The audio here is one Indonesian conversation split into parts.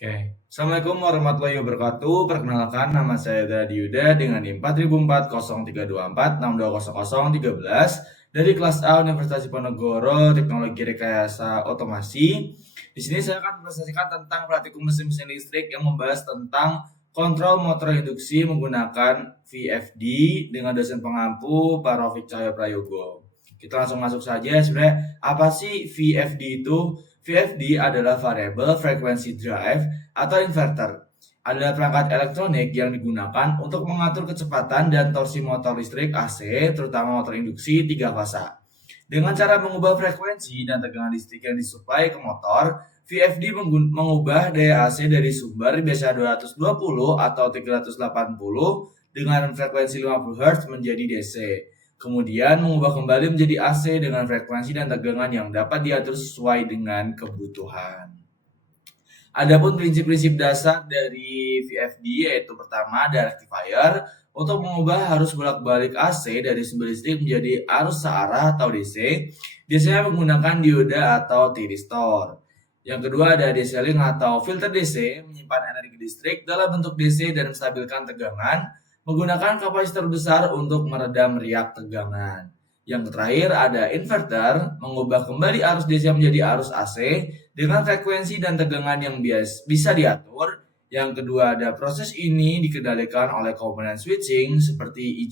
Oke, Assalamualaikum warahmatullahi wabarakatuh. Perkenalkan, nama saya Dadi Yuda dengan NIM 40040324620013 dari kelas A Universitas Diponegoro Teknologi Rekayasa Otomasi. Di sini saya akan mempresentasikan tentang praktikum mesin-mesin listrik yang membahas tentang kontrol motor induksi menggunakan VFD dengan dosen pengampu Pak Raufik Cahyo Prayogo. Kita langsung masuk saja. Sebenarnya apa sih VFD itu? VFD adalah Variable Frequency Drive atau inverter. Adalah perangkat elektronik yang digunakan untuk mengatur kecepatan dan torsi motor listrik AC, terutama motor induksi 3 fasa. Dengan cara mengubah frekuensi dan tegangan listrik yang disuplai ke motor, VFD mengubah daya AC dari sumber biasa 220 atau 380 dengan frekuensi 50 Hz menjadi DC. Kemudian mengubah kembali menjadi AC dengan frekuensi dan tegangan yang dapat diatur sesuai dengan kebutuhan. Adapun prinsip-prinsip dasar dari VFD yaitu pertama ada rectifier untuk mengubah arus bolak-balik AC dari sumber listrik menjadi arus searah atau DC, biasanya menggunakan dioda atau thyristor. Yang kedua ada decelling atau filter DC, menyimpan energi listrik dalam bentuk DC dan menstabilkan tegangan menggunakan kapasitor besar untuk meredam riak tegangan. Yang terakhir ada inverter, mengubah kembali arus DC menjadi arus AC dengan frekuensi dan tegangan yang bisa diatur. Yang kedua ada proses ini dikendalikan oleh komponen switching seperti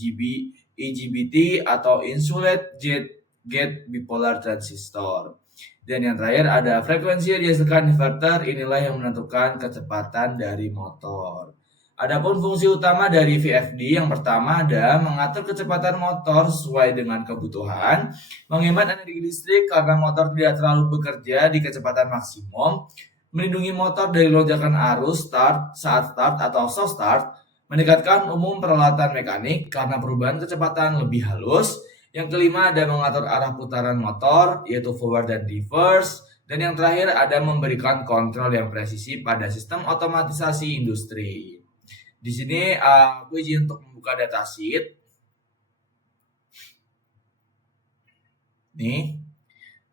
IGBT atau Insulated Gate Bipolar Transistor. Dan yang terakhir ada frekuensi yang dihasilkan inverter, inilah yang menentukan kecepatan dari motor. Adapun fungsi utama dari VFD yang pertama ada mengatur kecepatan motor sesuai dengan kebutuhan, menghemat energi listrik karena motor tidak terlalu bekerja di kecepatan maksimum, melindungi motor dari lonjakan arus saat start atau soft start, meningkatkan umum peralatan mekanik karena perubahan kecepatan lebih halus. Yang kelima ada mengatur arah putaran motor yaitu forward dan reverse. Dan yang terakhir ada memberikan kontrol yang presisi pada sistem otomatisasi industri. Di sini aku izin untuk membuka datasheet. Nih,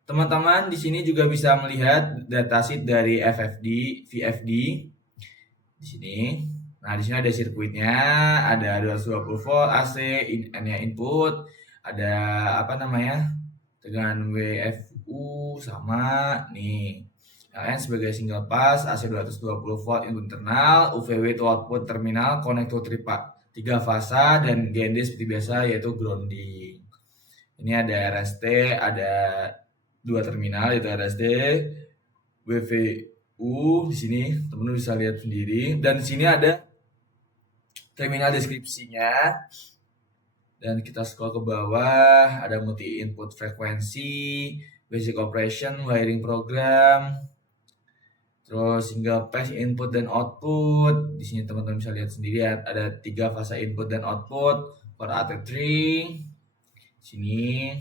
teman-teman di sini juga bisa melihat datasheet dari VFD. Di sini. Nah, di sini ada sirkuitnya, ada 220 volt AC, ini input, ada tegangan WFU sama nih. LN sebagai single pass, AC 220 volt input internal, UVW itu output terminal, konektor 3 fasa, dan GND seperti biasa yaitu grounding. Ini ada RST, ada 2 terminal yaitu RST, WVU di sini teman-teman bisa lihat sendiri, dan di sini ada terminal deskripsinya. Dan kita scroll ke bawah, ada multi input frekuensi, basic operation, wiring program, terus single pass input dan output. Di sini teman-teman bisa lihat sendiri ada 3 fasa input dan output for AT3. Sini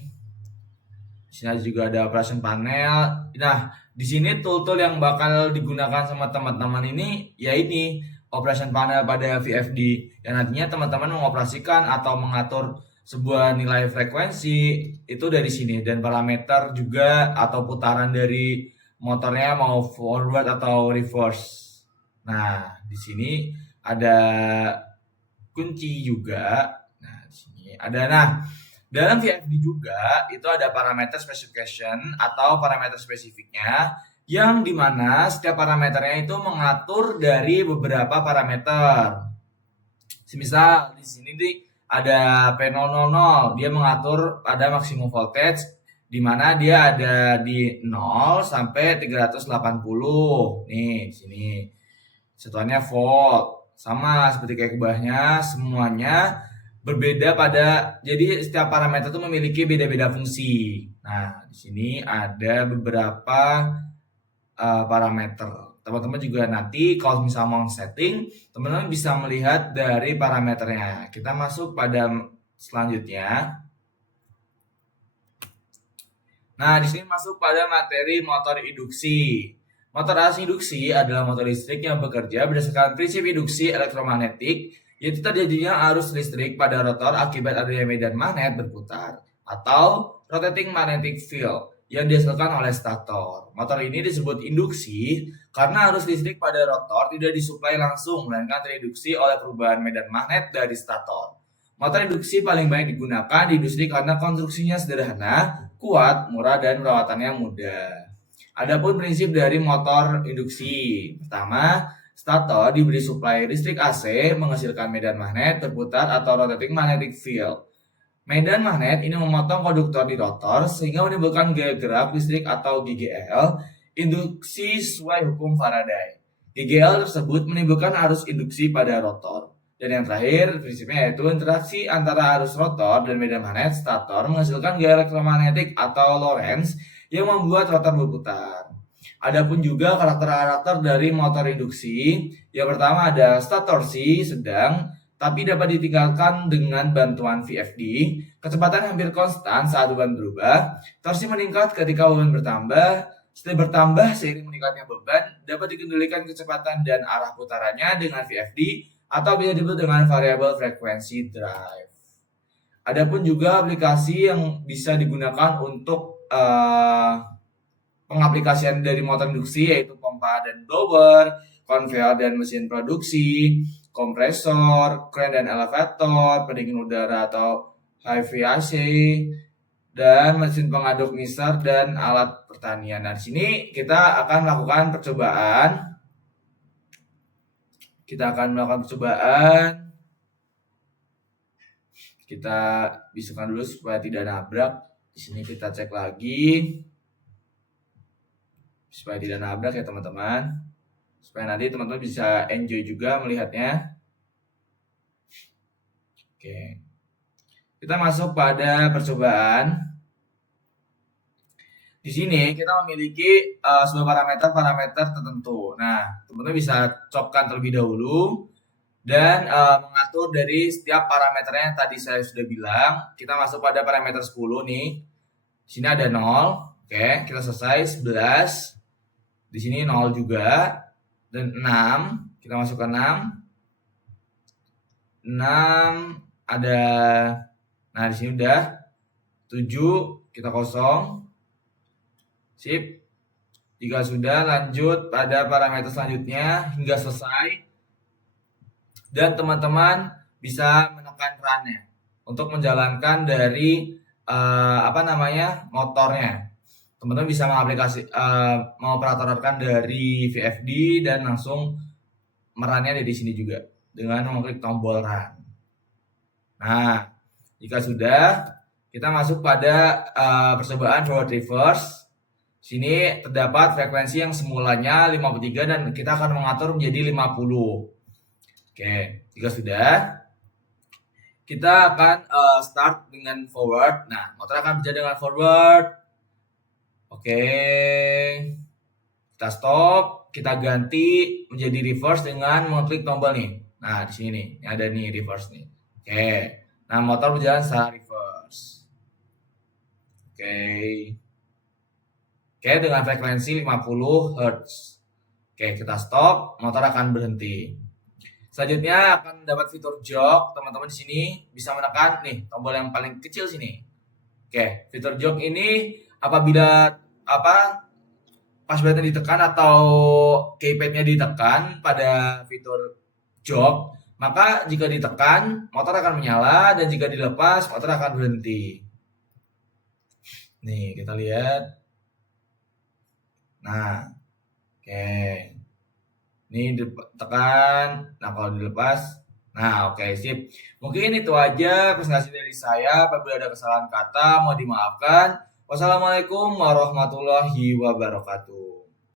juga ada operation panel. Nah, di sini tool-tool yang bakal digunakan sama teman-teman ini ya ini operation panel pada VFD. Yang nantinya teman-teman mengoperasikan atau mengatur sebuah nilai frekuensi itu dari sini, dan parameter juga atau putaran dari motornya mau forward atau reverse. Nah, di sini ada kunci juga. Nah, di sini ada dalam VFD juga itu ada parameter specification atau parameter spesifiknya, yang dimana setiap parameternya itu mengatur dari beberapa parameter. Semisal di sini ada P000, dia mengatur pada maksimum voltage, di mana dia ada di 0 sampai 380. Nih, di sini. Satuannya volt. Sama seperti kayak ke bawahnya, semuanya berbeda jadi setiap parameter itu memiliki beda-beda fungsi. Nah, di sini ada beberapa parameter. Teman-teman juga nanti kalau misalnya mau setting, teman-teman bisa melihat dari parameternya. Kita masuk pada selanjutnya. Nah, di sini masuk pada materi motor induksi. Motor AC induksi adalah motor listrik yang bekerja berdasarkan prinsip induksi elektromagnetik, yaitu terjadinya arus listrik pada rotor akibat adanya medan magnet berputar atau rotating magnetic field. yang dihasilkan oleh stator. Motor ini disebut induksi karena arus listrik pada rotor tidak disuplai langsung, melainkan terinduksi oleh perubahan medan magnet dari stator. Motor induksi paling banyak digunakan di industri karena konstruksinya sederhana, kuat, murah, dan perawatannya mudah. Adapun prinsip dari motor induksi. Pertama, stator diberi suplai listrik AC menghasilkan medan magnet berputar atau rotating magnetic field. Medan magnet ini memotong konduktor di rotor sehingga menimbulkan gaya gerak listrik atau GGL, induksi sesuai hukum Faraday. GGL tersebut menimbulkan arus induksi pada rotor. Dan yang terakhir, prinsipnya yaitu interaksi antara arus rotor dan medan magnet stator menghasilkan gaya elektromagnetik atau Lorentz yang membuat rotor berputar. Adapun juga karakter-karakter dari motor induksi. Yang pertama ada start torsi sedang, tapi dapat ditinggalkan dengan bantuan VFD. Kecepatan hampir konstan saat beban berubah. Torsi meningkat ketika beban bertambah. Setelah bertambah seiring meningkatnya beban, dapat dikendalikan kecepatan dan arah putarannya dengan VFD atau bisa disebut dengan variable frequency drive. Adapun juga aplikasi yang bisa digunakan untuk pengaplikasian dari motor induksi yaitu pompa dan blower, konveyor dan mesin produksi, kompresor, kren dan elevator, pendingin udara atau HVAC, dan mesin pengaduk mixer dan alat pertanian. Nah, di sini kita akan melakukan percobaan. Kita bisukan dulu supaya tidak nabrak. Di sini kita cek lagi supaya tidak nabrak ya teman-teman. Supaya nanti teman-teman bisa enjoy juga melihatnya. Oke. Kita masuk pada percobaan. Di sini kita memiliki sebuah parameter tertentu. Nah, teman-teman bisa copkan terlebih dahulu dan mengatur dari setiap parameternya yang tadi saya sudah bilang. Kita masuk pada parameter 10 nih. Di sini ada 0. Oke, kita selesai. 11. Di sini 0 juga. Dan 6. Kita masuk ke 6. 6 ada. Nah, di sini udah 7. Kita kosong. Sip. Jika sudah, lanjut pada parameter selanjutnya hingga selesai. Dan teman-teman bisa menekan run-nya untuk menjalankan dari motornya. Teman-teman bisa mengoperatorkan dari VFD dan langsung merunnya dari sini juga dengan mengklik tombol run. Nah, jika sudah, kita masuk pada percobaan forward reverse. Sini terdapat frekuensi yang semulanya 53 dan kita akan mengatur menjadi 50. Oke, jika sudah, kita akan start dengan forward. Nah, motor akan berjalan dengan forward. Oke, kita stop, kita ganti menjadi reverse dengan mengklik tombol nih. Nah, di sini nih, ada nih reverse nih. Oke, nah motor berjalan secara reverse. Oke, dengan frekuensi 50 Hz. Oke, kita stop, motor akan berhenti. Selanjutnya akan dapat fitur jog. Teman-teman di sini bisa menekan nih tombol yang paling kecil sini. Oke, fitur jog ini apabila pas button ditekan atau keypadnya ditekan pada fitur jog, maka jika ditekan motor akan menyala dan jika dilepas motor akan berhenti. Nih, kita lihat. Nah, oke. Ini tekan. Nah, kalau dilepas. Nah, oke, sip. Mungkin itu aja presentasi dari saya. Apabila ada kesalahan kata, mohon dimaafkan. Wassalamualaikum warahmatullahi wabarakatuh.